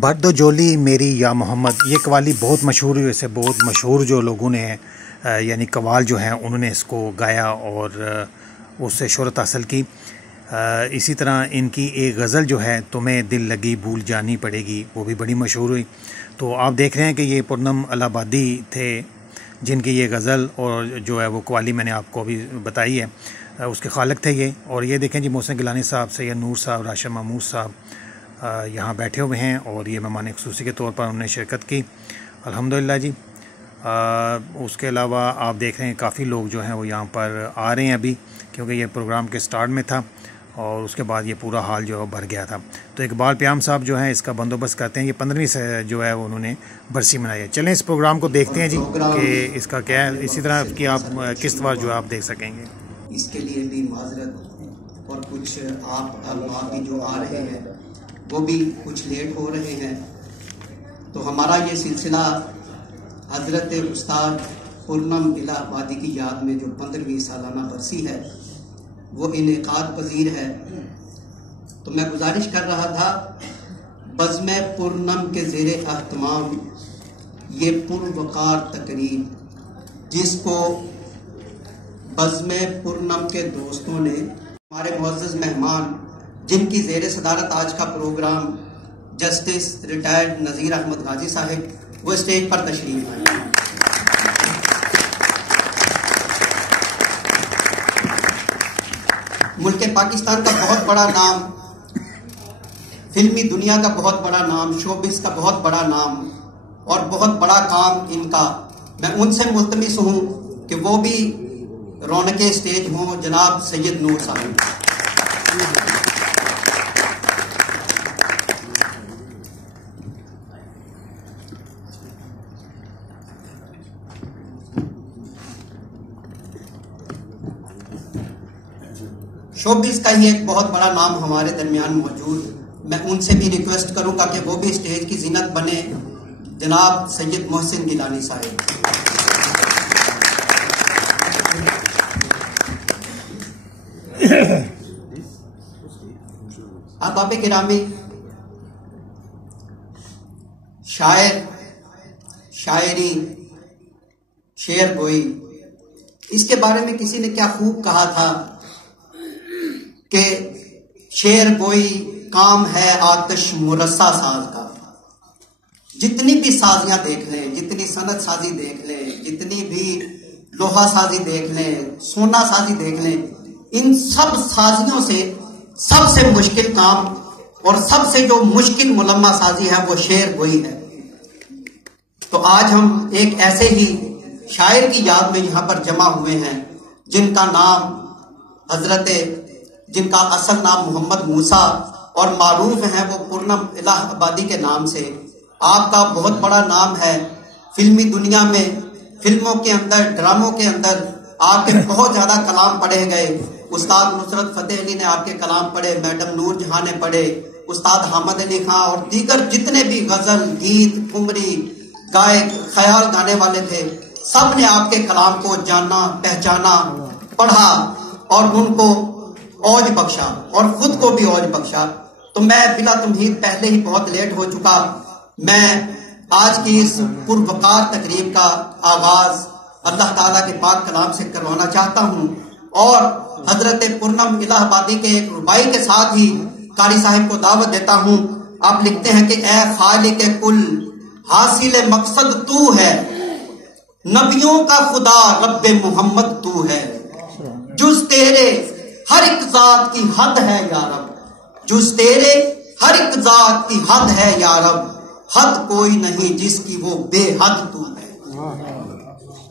भर दो जोली मेरी या मोहम्मद, ये कवाली बहुत मशहूर हुई। वैसे बहुत मशहूर जो लोगों ने यानी कवाल जो हैं उन्होंने इसको गाया और उससे शोहरत हासिल की। इसी तरह इनकी एक गज़ल जो है, तुम्हें दिल लगी भूल जानी पड़ेगी, वो भी बड़ी मशहूर हुई। तो आप देख रहे हैं कि ये पूनम इलाहाबादी थे जिनकी ये गज़ल और जो है वो कवाली मैंने आपको अभी बताई है, उसके खालिक थे ये। और ये देखें जी, मोहसिन गिलानी साहब, सैयद नूर साहब, राशिद महमूद साहब यहाँ बैठे हुए हैं और ये मेहमान ख़ुसूसी के तौर पर उन्होंने शिरकत की, अल्हम्दुलिल्लाह जी। उसके अलावा आप देख रहे हैं काफ़ी लोग जो हैं वो यहाँ पर आ रहे हैं अभी, क्योंकि ये प्रोग्राम के स्टार्ट में था और उसके बाद ये पूरा हाल जो है भर गया था। तो इकबाल प्याम साहब जो हैं इसका बंदोबस्त करते हैं। ये 15वीं से जो है वो उन्होंने बरसी मनाई है। चलें इस प्रोग्राम को देखते हैं जी कि इसका क्या है। इसी तरह की आप किस्तवार जो है आप देख सकेंगे। इसके लिए भी माजरत, और कुछ आप अहबाब भी जो आ रहे हैं वो भी कुछ लेट हो रहे हैं। तो हमारा ये सिलसिला हज़रत उस्ताद पूनम इलाहाबादी की याद में जो 15वीं सालाना बरसी है वो इनेकाद पजीर है। तो मैं गुजारिश कर रहा था, बज़्म पूनम के ज़ेरे अहतमाम ये पुरवकार तकरीब जिसको बज़्म पूनम के दोस्तों ने, हमारे मुअज़्ज़ज़ मेहमान जिनकी ज़ेरे सदारत आज का प्रोग्राम जस्टिस रिटायर्ड नज़ीर अहमद गाजी साहब, वो स्टेज पर तशरीफ आए। मुल्क पाकिस्तान का बहुत बड़ा नाम, फिल्मी दुनिया का बहुत बड़ा नाम, शोबिस का बहुत बड़ा नाम और बहुत बड़ा काम इनका। मैं उनसे मुल्तमिस हूँ कि वो भी रौनके स्टेज हों। जनाब सैयद नूर साहब, शोबिस का ही एक बहुत बड़ा नाम हमारे दरमियान मौजूद। मैं उनसे भी रिक्वेस्ट करूंगा कि वो भी स्टेज की जीनत बने। जनाब सैयद मोहसिन गिलानी साहब। अहबाब किरामी, शायर, शायरी, शेर गोई, इसके बारे में किसी ने क्या खूब कहा था कि शेर गोई काम है आतिश मुरस्सा साज का। जितनी भी साजियां देख लें, जितनी सनत साजी देख लें, जितनी भी लोहा साजी देख लें, सोना साजी देख लें, इन सब साजियों से सबसे मुश्किल काम और सबसे जो मुश्किल मुलम्मा साजी है वो शेर गोई है। तो आज हम एक ऐसे ही शायर की याद में यहाँ पर जमा हुए हैं जिनका नाम जिनका असल नाम मोहम्मद मूसा और मारूफ है वो पूनम इलाहाबादी के नाम से। आपका बहुत बड़ा नाम है फिल्मी दुनिया में, फिल्मों के अंदर, ड्रामों के अंदर आपके बहुत ज्यादा कलाम पढ़े गए। उस्ताद नुसरत फतेह अली ने आपके कलाम पढ़े, मैडम नूर जहां ने पढ़े, उस्ताद हामिद अली खां और दीगर जितने भी गजल, गीत, ठुमरी, गायक, ख्याल गाने वाले थे, सब ने आपके कलाम को जाना, पहचाना, पढ़ा और उनको औज बख्शा और खुद को भी औज बख्शा। तो मैं बिला तमहीद पहले ही बहुत लेट हो चुका। मैं आज की इस पुरवकार तकरीब का आगाज अल्लाह ताला के पाक कलाम से करवाना चाहता हूँ और हजरत पूनम इलाहाबादी के एक रुबाई के साथ ही कारी साहिब को दावत देता हूँ। आप लिखते हैं कि ए खालिक कुल हासिल मकसद तू है, नबियों का खुदा रब्बे मोहम्मद तू है, जुज तेरे हर एक जात की हद है या रब, जुज तेरे हर एक जात की हद है या रब, हद कोई नहीं जिसकी वो बेहद तू है,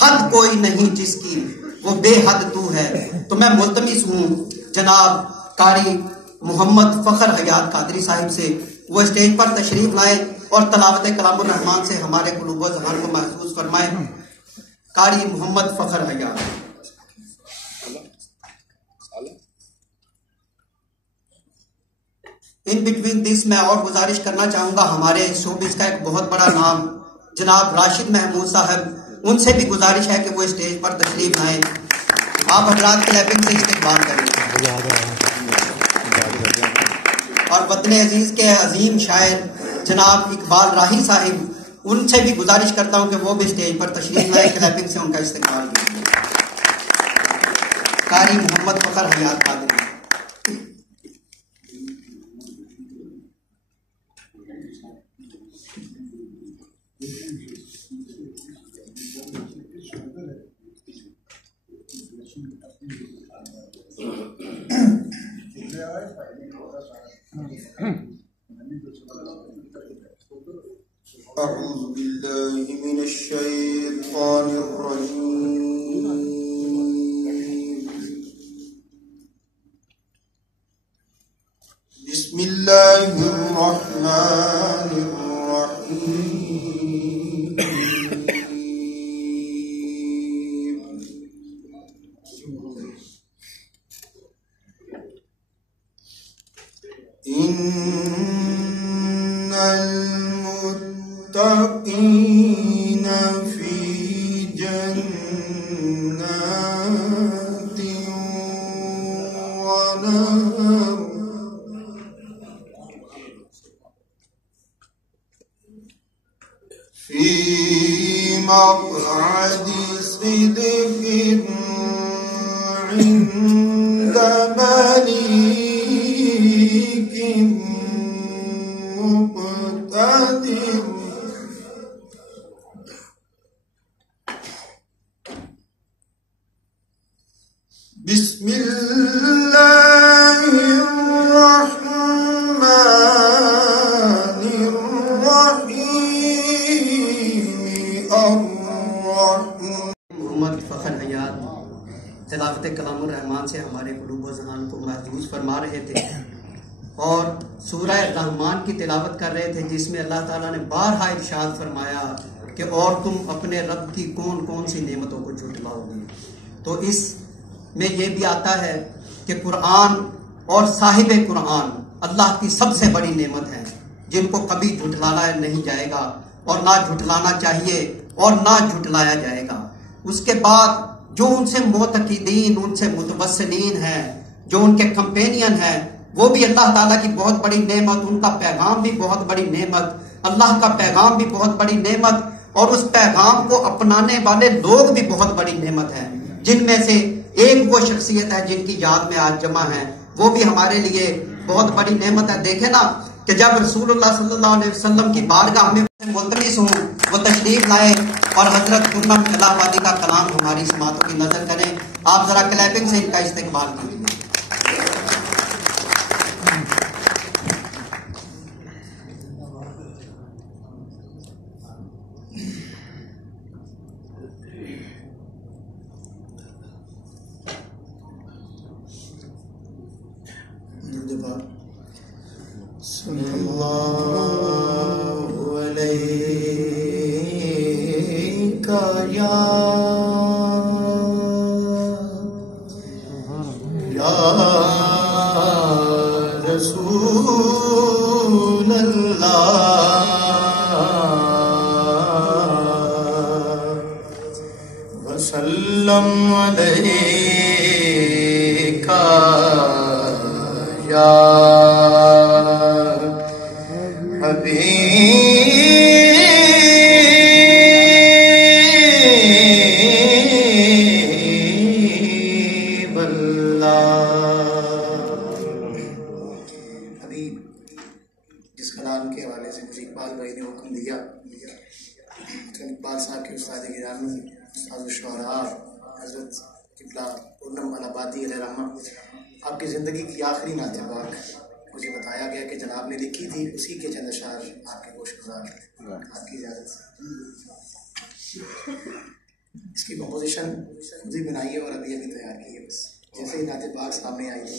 हद कोई नहीं जिसकी वो बेहद तू है। तो मैं मुल्तमिस हूँ जनाब कारी मोहम्मद फखर हयात कादरी साहिब से, वो स्टेज पर तशरीफ लाए और तलावत कलामुर रहमान से हमारे कुलूब व ज़बान को महसूस फरमाए। कारी मोहम्मद फखर हयात। इन बिटवीन दिस मैं और गुजारिश करना चाहूंगा, हमारे शोबिस का एक बहुत बड़ा नाम जनाब राशिद महमूद साहब, उनसे भी गुजारिश है कि वो स्टेज पर तशरीफ लाएं। आप हजरात क्लैपिंग से इस्तेमाल करें। और वतन अजीज के अजीम शायर जनाब इकबाल राही साहिब, उनसे भी गुजारिश करता हूं कि वो भी स्टेज पर तशरीफ लाए, क्लैपिंग से उनका इस्तेमाल कीजिए। कारी मोहम्मद फखर हयात कादरी। अऊज़ु बिल्लाहि मिनश शैतानिर रजीम। बिस्मिल्लाहिर रहमानिर रहीम। इन्नल मुत्तक़ीन फी जन्नातिन व नहर। फी मक़अदि सिदक़िन इंद मलीकिन मुक़तदिर। मोहम्मद फखर हयात तिलावत कलामुर रहमान से हमारे क़ुलूब व ज़हान को महफूज फरमा रहे थे और सूरह रहमान की तिलावत कर रहे थे, जिसमें अल्लाह ताला ने बारहा इरशाद फरमाया कि और तुम अपने रब की कौन कौन सी नेमतों को झुटलाओगे। तो इसमें यह भी आता है कि कुरान और साहिब कुरान अल्लाह की सबसे बड़ी नेमत है, जिनको कभी झुटलाना नहीं जाएगा और ना झुटलाना चाहिए और ना झुटलाया जाएगा। उसके बाद जो उनसे मोतकीदीन, उनसे मुतवस्सिलीन हैं, जो उनके कंपेनियन हैं, वो भी अल्लाह ताला की बहुत बड़ी नेमत, उनका पैगाम भी बहुत बड़ी नेमत, अल्लाह का पैगाम भी बहुत बड़ी नेमत, और उस पैगाम को अपनाने वाले लोग भी बहुत बड़ी नेमत है, जिनमें से एक वो शख्सियत है जिनकी याद में आज जमा है, वो भी हमारे लिए बहुत बड़ी नेमत है। देखे ना कि जब रसूलुल्लाह सल्लल्लाहु अलैहि वसल्लम की बारगाह में मुल्तमिस हूँ, वो तशरीफ लाए और हजरत पूनम इलाहाबादी का कलाम हमारी समातों की नजर करें। आप जरा क्लैपिंग से इनका इस्तेमाल कीजिए। सल्लल्लाहु अलैका या रसूल अल्लाह वसल्लम अलैका या जिस कलाम के हवाले से मुझे इकबाल भाई ने हुक्म दिया, इकबाल साहब के उस्ताद गिरामी उस्ताद शुअरा हज़रत किबला पूनम इलाहाबादी अलैहिर्रहमा, आपकी ज़िंदगी की आखिरी नाते पाक मुझे बताया गया कि जनाब ने लिखी थी, उसी के चंद अशार आपके गोशगुजार आपकी इजाज़त से। इसकी कंपोजिशन खुद ही बनाई है और अभी अभी तैयार की है। बस जैसे ही नाते पाक सामने आई थी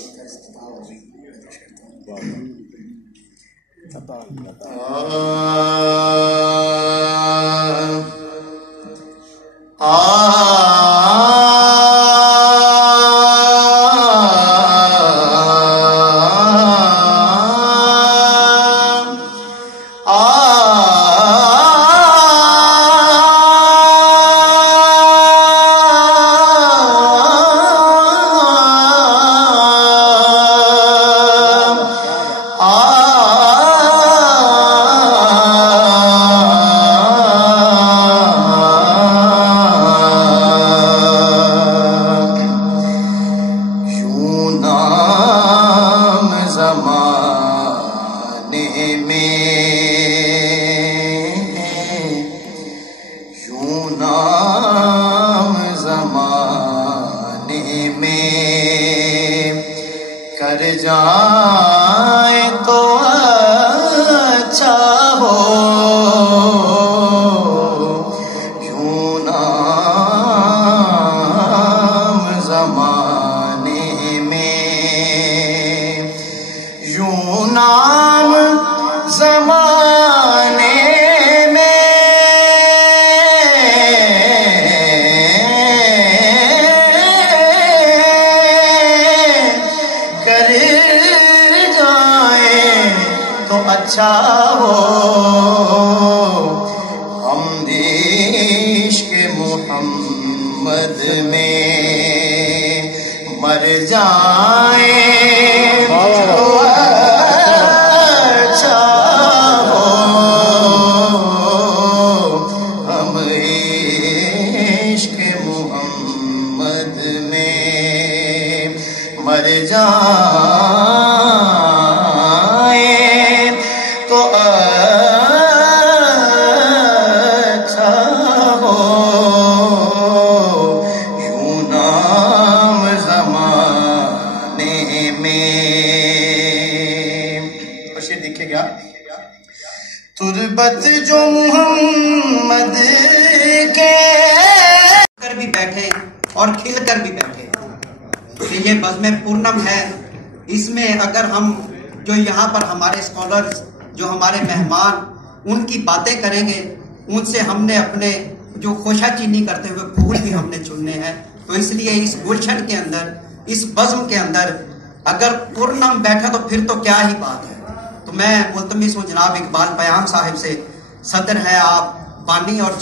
हो गई। कर जाए तो अच्छा हो, यूं नाम ज़माने में, यूं नाम ज़माने अच्छा हो, हम इश्क़ मोहम्मद में मर जाए तो अच्छा हो, हम इश्क़ मोहम्मद में मर जाए तो अच्छा हो, यूं नाम ज़माने में। और शेर देखिएगा, तुरबत जो मोहम्मद के कर भी बैठे और खिल कर भी बैठे। तो ये बज़्म पूर्णम है। इसमें अगर हम जो यहाँ पर हमारे स्कॉलर्स, जो हमारे मेहमान, उनकी बातें करेंगे, उनसे हमने अपने जो खोशाचीनी करते हुए फूल भी हमने चुनने हैं। तो इसलिए इस गुलशन के अंदर, इस बज़्म के अंदर अगर पूर्णम बैठा तो फिर तो क्या ही बात है। तो मैं मुल्तमिस हूँ जनाब इकबाल पयाम साहिब से, सदर है आप बानी और